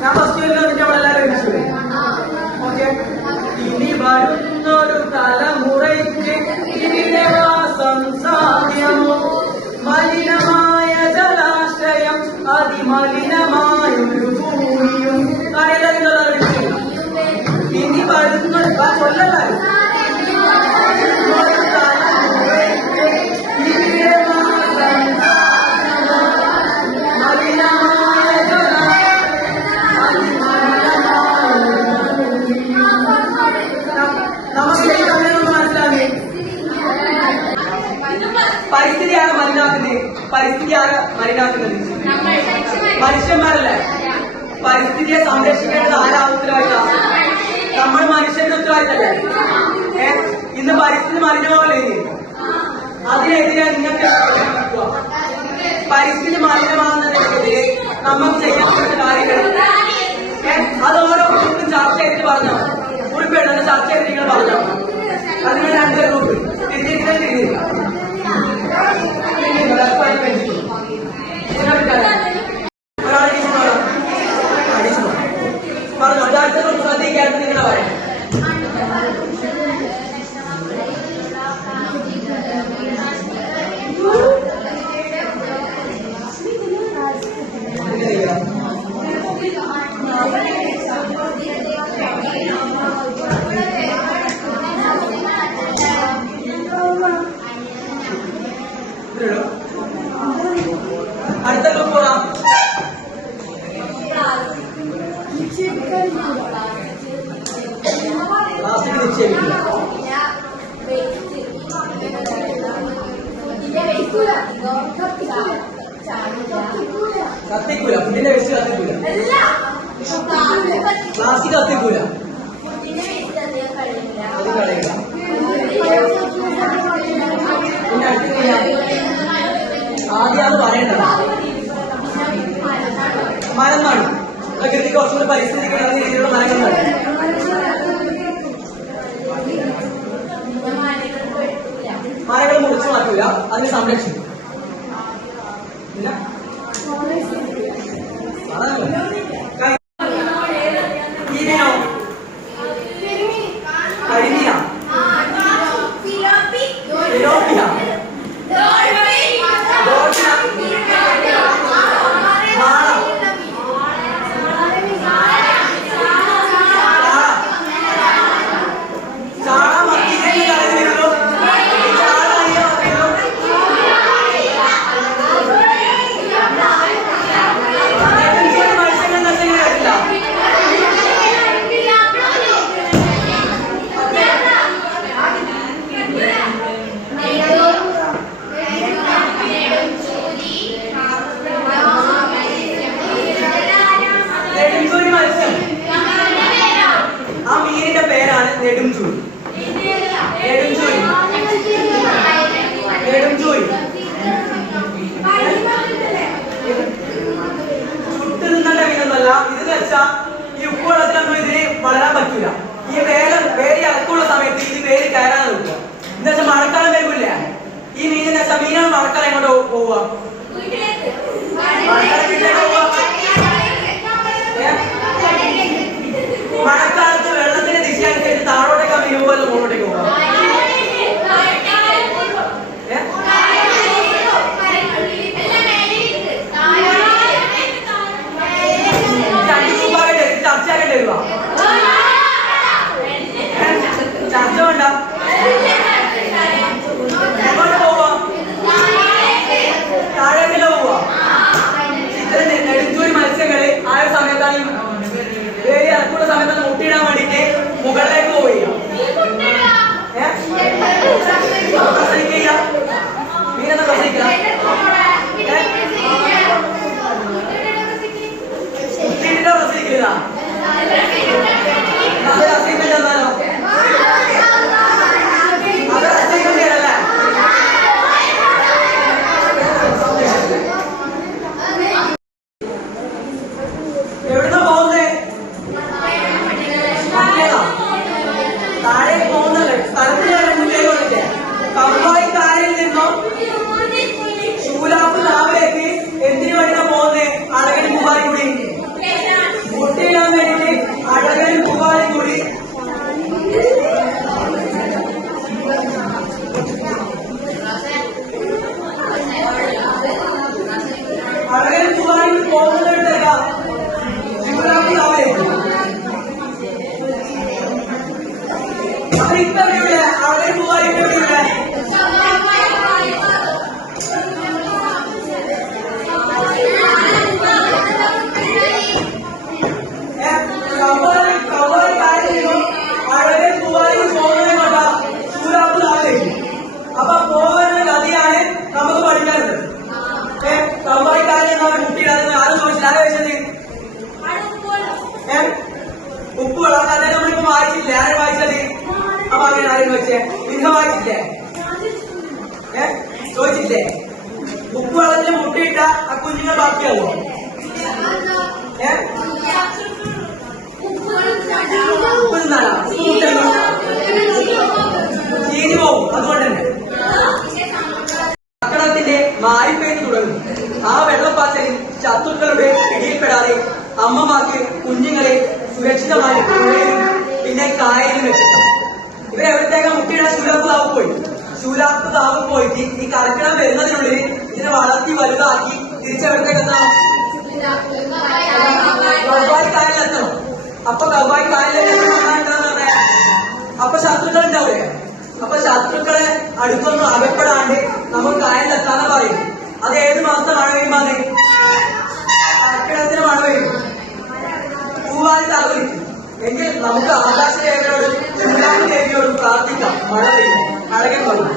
ഞാൻ ഫസ്റ്റ് വന്നിട്ട് നമ്മളെല്ലാവരും ഓക്കെ. ഇനി വരുന്നൊരു തലമുറയ്ക്ക് ഇവിടെ വാസം സാധ്യമോ? മലിനമായ ജലാശയം അതിമലിനമായൊരു ഭൂമിയും. ഇനി വരുന്നൊരു ചൊല്ലല്ലാരും പരിസ്ഥിതിയാണ് മലിനാക്കുന്നത്. പരിസ്ഥിതിയാണ് മലിനാക്കുന്നത് മനുഷ്യന്മാരല്ലേ. പരിസ്ഥിതിയെ സംരക്ഷിക്കേണ്ടത് ആരാ ഉത്തരവാദിത്തം? നമ്മൾ മനുഷ്യരുടെ ഉത്തരവാദിത്തല്ലേ. ഇന്ന് പരിസ്ഥിതി മലിനമാകലേ, അതിനെതിരെ നിങ്ങൾക്ക് പരിസ്ഥിതി മലിനമാകുന്നതിനെതിരെ നമുക്ക് ചെയ്യാൻ പറ്റുന്ന കാര്യങ്ങൾ അത് ഓരോ ഗ്രൂപ്പും ചർച്ച ചെയ്തിട്ട് പറഞ്ഞോ. ഉൾപ്പെടുന്ന ചർച്ച ചെയ്ത് നിങ്ങൾ പറഞ്ഞോ. അതിന് രണ്ട് ഗ്രൂപ്പ് തിരിഞ്ഞിരിക്കുന്ന പറഞ്ഞോ. അടുത്ത ഗ്രൂപ്പ് ശ്രദ്ധിക്കാത്ത നിങ്ങളെ പറയാം. അടുത്ത ഗ്രൂപ്പ് പോകാം. പ്ലാസ്റ്റിക് നിക്ഷേപിക്കില്ല. കത്തിക്കൂല. ഫുഡിന്റെ വേസ്റ്റ് കത്തിക്കൂല. പ്ലാസ്റ്റിക് കത്തിക്കൂല. അത് കളയില്ല. പിന്നെ അടുത്തില്ല. ആദ്യം അത് പറയേണ്ടത് മരം നടും. പ്രകൃതി കുറച്ചുകൂടി പരിസ്ഥിതിക്ക് ഇണങ്ങുന്ന രീതിയിലുള്ള മരങ്ങൾ നടും. മരങ്ങൾ മുറിച്ചു മാറ്റൂല, അതിനെ സംരക്ഷിക്കും. കരിമീനോ? കരിമീന? ഫിലോപ്പിയ? നെടുംചൂരി. നെടുംചൂരി. നെടുംചൂരി ചുട്ട് തിന്നേണ്ട മീനൊന്നല്ല. ഇതെന്ന് വെച്ചാൽ ഈ ഉപ്പുവെള്ളത്തിലൊന്നും ഇതിന് വളരാൻ പറ്റൂല. ഈ വേര് ഇറക്കുള്ള സമയത്ത് ഇത് വേര് കയറാൻ നോക്കുക. എന്താ വെച്ചാൽ മഴക്കാലം വരുമില്ല. ഈ മീനെന്ന് വെച്ചാൽ മീനാണ് മഴക്കാലം എങ്ങോട്ട് പോവുക? മഴക്കാലത്ത് വെള്ളത്തിന്റെ ദിശ അനുസരിച്ച് താഴോട്ടേക്കാ മീൻ പോലെ മുകളിലോട്ടേക്ക് പോകാം. ചർച്ചയാക്കേണ്ടി വരുവാ. ചർച്ച വേണ്ട. എങ്ങോട്ട് പോവാ? താഴേക്കല്ല പോവാ. നിങ്ങൾ വായിച്ചില്ലേ? ചോദിച്ചില്ലേ? ഉപ്പുവെള്ളത്തിൽ മുട്ടയിട്ട ആ കുഞ്ഞുങ്ങൾ ബാക്കിയാവോ? ഉപ്പ് തിന്നാണോ? ചീഞ്ഞു പോവും. അതുകൊണ്ട് തന്നെ ഭക്ഷണത്തിന്റെ മാരിപ്പേര് തുടങ്ങും. ആ വെള്ളപ്പാച്ചലിൽ ശത്രുക്കളുടെ പിടിയിൽപ്പെടാതെ അമ്മമാർക്ക് കുഞ്ഞുങ്ങളെ സുരക്ഷിതമായി പുഴയിലും പിന്നെ കായലിലും എത്തിക്കാം. ഇവരെവിടത്തേക്ക് മുട്ടിയുടെ ശൂലാപ്പ് പോയി. ശൂലാപ്പ് താവ് പോയിട്ട് ഈ കർക്കിടം വരുന്നതിനുള്ളിൽ ഇതിനെ വളർത്തി വലുതാക്കി തിരിച്ചെവിടത്തേക്ക് എത്തണം? കൗവായി കായലിലെത്തണം. അപ്പൊ കൗവായി കായലിലെത്താന്ന് പറഞ്ഞാൽ അപ്പൊ ശത്രുക്കൾ ഉണ്ടാവൂലേ? അപ്പൊ ശത്രുക്കളെ അടുത്തൊന്നും അകപ്പെടാണ്ട് നമുക്ക് കായലിലെത്താന്ന് പറയും. അത് ഏത് മാസത്തെ മഴ പെയ്യുമ്പോ കർക്കിടത്തിന് മഴ പെയ്യും. പൂവാലി തകർക്കും. എങ്കിൽ നമുക്ക് ആകാശ ദേവനോടും ദേവിയോടും പ്രാർത്ഥിക്കാം. മഴ പെയ്യും. അഴകൻ പറയും.